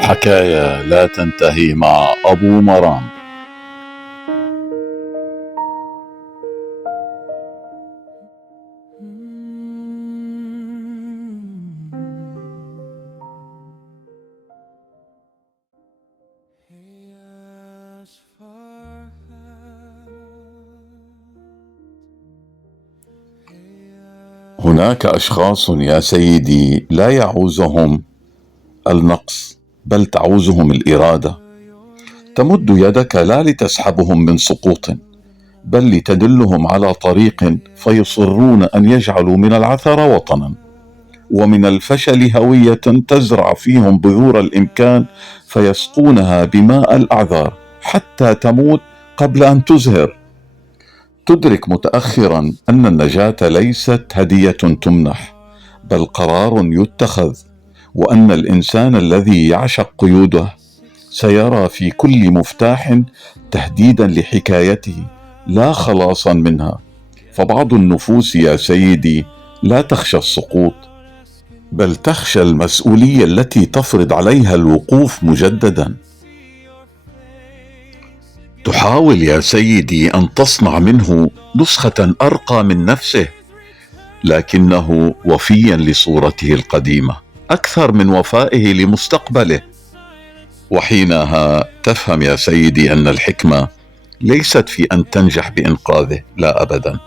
حكاية لا تنتهي مع أبو مرام. هناك أشخاص يا سيدي لا يعوزهم النقص، بل تعوزهم الإرادة. تمد يدك لا لتسحبهم من سقوط، بل لتدلهم على طريق، فيصرون أن يجعلوا من العثر وطنا، ومن الفشل هوية تزرع فيهم بذور الإمكان، فيسقونها بماء الأعذار حتى تموت قبل أن تزهر. تدرك متأخرا أن النجاة ليست هدية تمنح، بل قرار يتخذ، وأن الإنسان الذي يعشق قيوده سيرى في كل مفتاح تهديدا لحكايته لا خلاصا منها. فبعض النفوس يا سيدي لا تخشى السقوط، بل تخشى المسؤولية التي تفرض عليها الوقوف مجددا. تحاول يا سيدي أن تصنع منه نسخة أرقى من نفسه، لكنه وفيا لصورته القديمة أكثر من وفائه لمستقبله. وحينها تفهم يا سيدي أن الحكمة ليست في أن تنجح بإنقاذه، لا أبدا،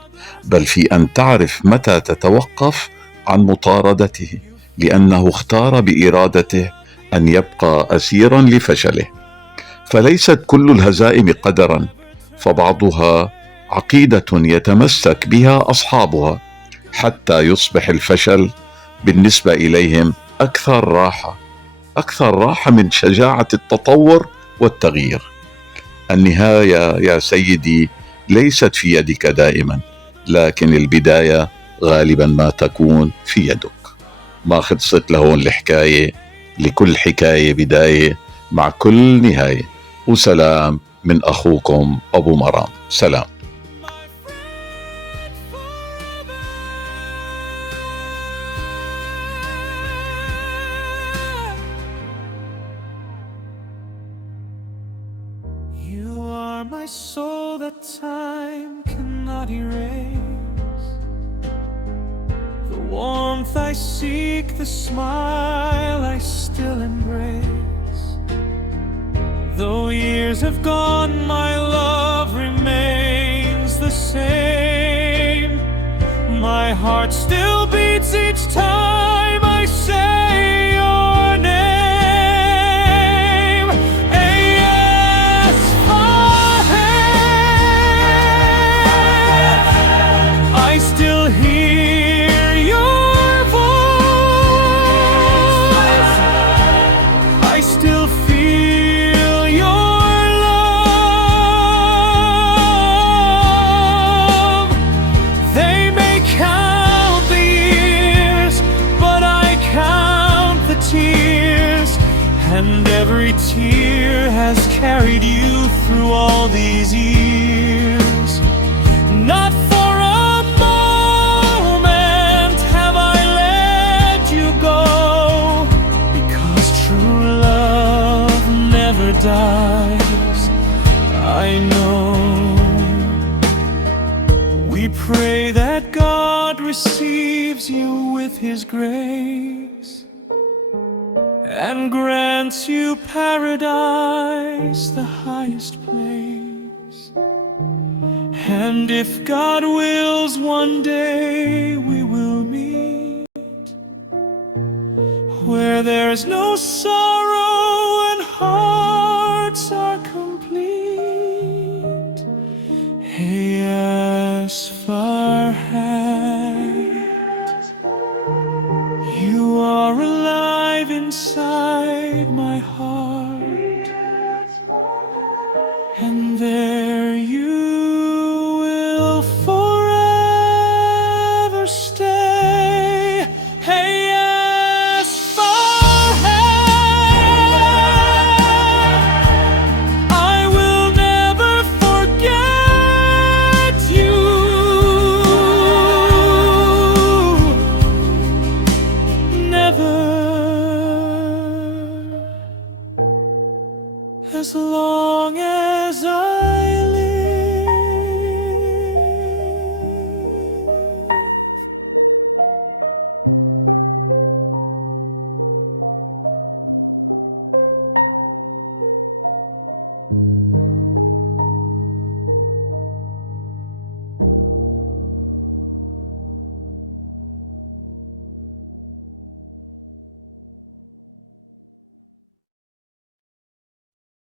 بل في أن تعرف متى تتوقف عن مطاردته، لأنه اختار بإرادته أن يبقى أسيرا لفشله. فليست كل الهزائم قدرا، فبعضها عقيدة يتمسك بها أصحابها حتى يصبح الفشل بالنسبة إليهم أكثر راحة من شجاعة التطور والتغيير. النهاية يا سيدي ليست في يدك دائما، لكن البداية غالبا ما تكون في يدك. ما خلصت لهون الحكاية، لكل حكاية بداية مع كل نهاية. وسلام من أخوكم أبو مرام. سلام. You are my soul that time cannot erase, the warmth I seek, the smile I still embrace. Though years have gone, my love remains the same. My heart still beats each time I say your name. A.S. Farhan, I still hear your voice, I still feel your love. They may count the years, but I count the tears, and every tear has carried you through all these years. Not for a moment have I let you go, because true love never dies, I know. We pray that God receives you with His grace and grants you paradise, the highest place. And if God wills, one day we will meet where there's no sorrow and hearts are complete. Yes, Farhan, you are alive inside my heart, and there you will forever stay. Hey, yes, Farhan, I will never forget you. Never. as long as